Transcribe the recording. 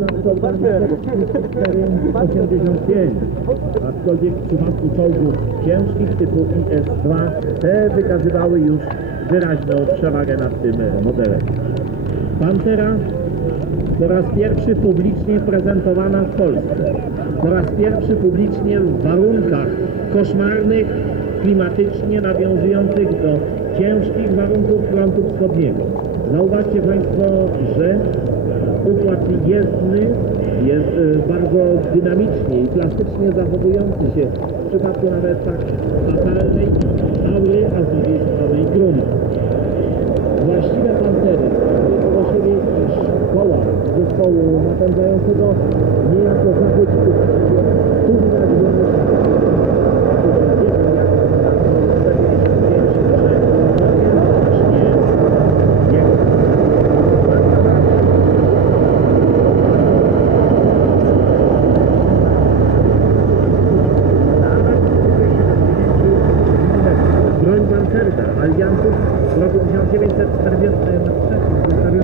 nad czołgami 84-85. Aczkolwiek w przypadku czołgów ciężkich typu IS-2 te wykazywały już wyraźną przewagę nad tym modelem. Pantera po raz pierwszy publicznie prezentowana w Polsce. Po raz pierwszy publicznie w warunkach koszmarnych, klimatycznie nawiązujących do ciężkich warunków frontu wschodniego. Zauważcie Państwo, że jezdny jest e, bardzo dynamicznie i plastycznie zachowujący się w przypadku nawet tak fatalnej aury, a z drugiej strony i gruntu. Właściwe pancery do siebie iż koła zespołu napędzającego niejako zachwyciły. Broń pancerna aliantów w roku 1943